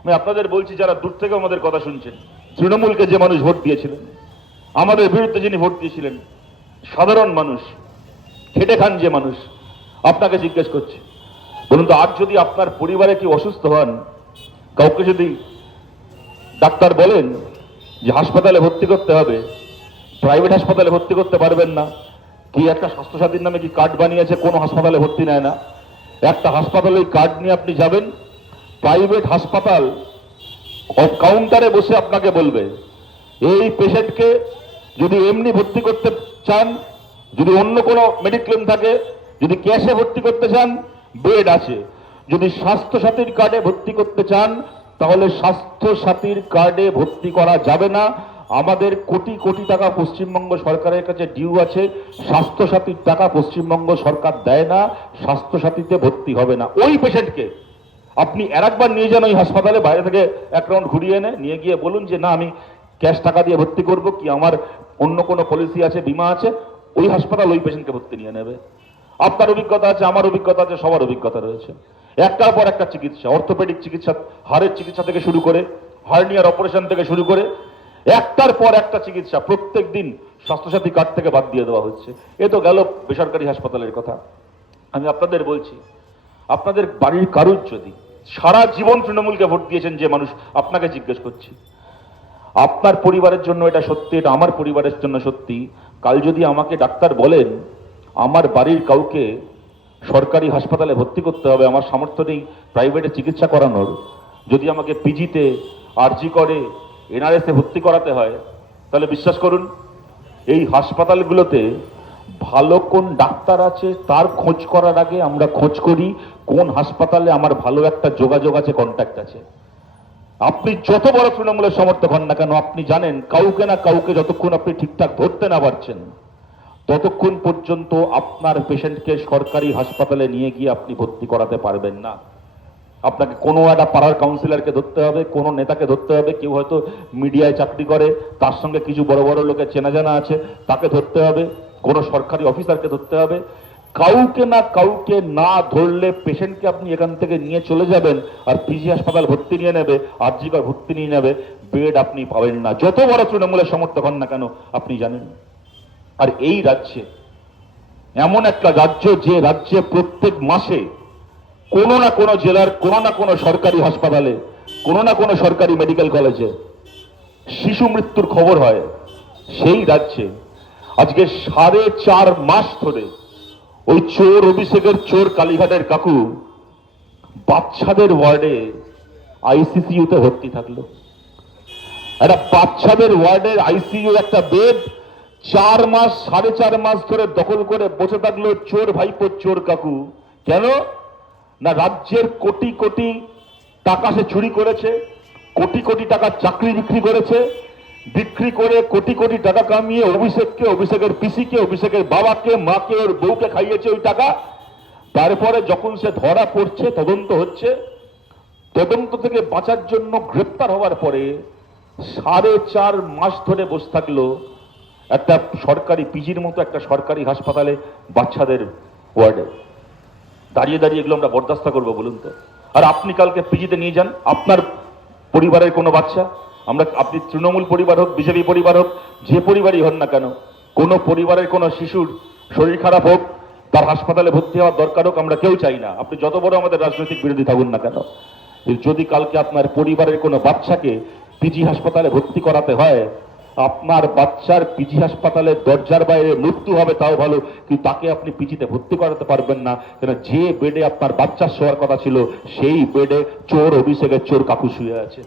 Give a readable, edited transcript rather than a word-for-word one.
আমি আপনাদের বলছি, যারা দূর থেকে আমাদের কথা শুনছেন, তৃণমূলকে যে মানুষ ভোট দিয়েছিলেন, আমাদের বিরুদ্ধে যিনি ভোট দিয়েছিলেন, সাধারণ মানুষ, খেটে খান যে মানুষ, আপনাকে জিজ্ঞেস করছে, বলুন তো, আজ যদি আপনার পরিবারে কি অসুস্থ হন, কাউকে যদি ডাক্তার বলেন যে হাসপাতালে ভর্তি করতে হবে, প্রাইভেট হাসপাতালে ভর্তি করতে পারবেন না, কি একটা স্বাস্থ্যসাথীর নামে কি কার্ড বানিয়েছে, কোনো হাসপাতালে ভর্তি নেয় না, একটা হাসপাতালে ওই কার্ড নিয়ে আপনি যাবেন, প্রাইভেট হাসপাতাল কাউন্টারে বসে আপনাকে বলবে এই পেশেন্টকে যদি এমনি ভর্তি করতে চান, যদি অন্য কোনো মেডিক্লেম থাকে, যদি ক্যাশে ভর্তি করতে চান বেড আছে, যদি স্বাস্থ্যসাথীর কার্ডে ভর্তি করতে চান তাহলে স্বাস্থ্যসাথীর কার্ডে ভর্তি করা যাবে না। আমাদের কোটি কোটি টাকা পশ্চিমবঙ্গ সরকারের কাছে ডিউ আছে, স্বাস্থ্যসাথীর টাকা পশ্চিমবঙ্গ সরকার দেয় না, স্বাস্থ্যসাথীতে ভর্তি হবে না। ওই পেশেন্টকে আপনি একবার নিয়ে যান ওই হাসপাতালে, বাইরে থেকে এক রাউন্ড ঘুরিয়ে এনে নিয়ে গিয়ে বলুন যে না আমি ক্যাশ টাকা দিয়ে ভর্তি করব, কি আমার অন্য কোনো পলিসি আছে, বিমা আছে, ওই হাসপাতাল ওই পেশেন্টকে ভর্তি নিয়ে নেবে। আপনার অভিজ্ঞতা আছে, আমার অভিজ্ঞতা আছে, সবার অভিজ্ঞতা রয়েছে। একটার পর একটা চিকিৎসা, অর্থোপেডিক চিকিৎসা, হাড়ের চিকিৎসা থেকে শুরু করে, হার্নিয়ার অপারেশন থেকে শুরু করে, একটার পর একটা চিকিৎসা প্রত্যেক দিন স্বাস্থ্যসাথী কার্ড থেকে বাদ দিয়ে দেওয়া হচ্ছে। এ তো গেল বেসরকারি হাসপাতালের কথা। আমি আপনাদের বলছি, আপনাদের বাড়ির কারুর যদি সারা জীবন তৃণমূলকে ভোট দিয়েছেন যে মানুষ, আপনাকে জিজ্ঞেস করছি, আপনার পরিবারের জন্য এটা সত্যি, এটা আমার পরিবারের জন্য সত্যি, কাল যদি আমাকে ডাক্তার বলেন আমার বাড়ির কাউকে সরকারি হাসপাতালে ভর্তি করতে হবে, আমার সামর্থ্য নেই প্রাইভেটে চিকিৎসা করানোর, যদি আমাকে পিজিতে, আরজি করে, এনআরএসে ভর্তি করাতে হয়, তাহলে বিশ্বাস করুন এই হাসপাতালগুলোতে ভালো কোন ডাক্তার আছে তার খোঁজ করার আগে আমরা খোঁজ করি কোন হাসপাতালে আমার ভালো একটা যোগাযোগ আছে, কন্ট্যাক্ট আছে। আপনি যত বড় তৃণমূলের সমর্থক হন না কেন, আপনি জানেন কাউকে না কাউকে যতক্ষণ আপনি ঠিকঠাক ধরতে না পারছেন ততক্ষণ পর্যন্ত আপনার পেশেন্টকে সরকারি হাসপাতালে নিয়ে গিয়ে আপনি ভর্তি করাতে পারবেন না। আপনাকে কোনো একটা পাড়ার কাউন্সিলরকে ধরতে হবে, কোনো নেতাকে ধরতে হবে, কেউ হয়তো মিডিয়ায় চাকরি করে তার সঙ্গে কিছু বড় বড় লোকের চেনা জানা আছে তাকে ধরতে হবে, কোনো সরকারি অফিসারকে ধরতে হবে। কাউকে না কাউকে না ধরলে পেশেন্টকে আপনি এখান থেকে নিয়ে চলে যাবেন আর পিজি হাসপাতাল ভর্তি নিয়ে নেবে, আরজি কর ভর্তি নিয়ে নেবে, বেড আপনি পাবেন না, যত বড় তৃণমূলের সমর্থক হন না কেন আপনি জানেন। আর এই রাজ্যে এমন একটা রাজ্য যে রাজ্যে প্রত্যেক মাসে কোনো না কোনো জেলার কোনো না কোনো সরকারি হাসপাতালে, কোনো না কোনো সরকারি মেডিকেল কলেজে শিশু মৃত্যুর খবর হয়, সেই রাজ্যে আজকে 4.5 মাস ধরে ওই চোর অভিষেকের চোর কালীঘাটের কাকু বাচ্চাদের ওয়ার্ডে আইসিসিউতে ভর্তি থাকলো। একটা বাচ্চাদের ওয়ার্ডের আইসিইউ একটা বেড 4 মাস 4.5 মাস ধরে দখল করে বসে থাকলো চোর ভাইপো চোর কাকু। কেন না, রাজ্যের কোটি কোটি টাকা সে চুরি করেছে, কোটি কোটি টাকা চাকরি বিক্রি করেছে, বিক্রি করে কোটি কোটি টাকা কামিয়ে অভিষেককে, অভিষেকের পিসিকে, অভিষেকের বাবাকে, মাকে, ওর বউকে খাইয়েছে ওই টাকা। তারপরে যখন সে ধরা পড়ছে, তদন্ত হচ্ছে, তদন্ত থেকে বাঁচার জন্য গ্রেপ্তার হওয়ার পরে 4.5 মাস ধরে বসে থাকলো একটা সরকারি পিজির মতো একটা সরকারি হাসপাতালে বাচ্চাদের ওয়ার্ডে। দাঁড়িয়ে দাঁড়িয়ে এগুলো আমরা বরদাস্ত করবো বলুন তো? আর আপনি কালকে পিজিতে নিয়ে যান আপনার পরিবারের কোনো বাচ্চা, আপনি তৃণমূল পরিবার হোক, বিজেপি পরিবার হোক, যে পরিবারই হন না কেন, কোনো পরিবারের কোনো শিশুর শরীর খারাপ হোক, তার হাসপাতালে ভর্তি হওয়ার দরকার হোক, আমরা কেউ চাই না, আপনি যত বড় আমাদের রাজনৈতিক বিরোধী থাকুন না কেন। যদি কালকে আপনার পরিবারের কোনো বাচ্চাকে পিজি হাসপাতালে ভর্তি করাতে হয়, আপনার বাচ্চার পিজি হাসপাতালের দরজার বাইরে মৃত্যু হবে তাও ভালো, কিন্তু তাকে আপনি পিজিতে ভর্তি করাতে পারবেন না, কেন যে বেডে আপনার বাচ্চা শোয়ার কথা ছিল সেই বেডে চোর অভিষেকের চোর কাকু শুয়ে আছে।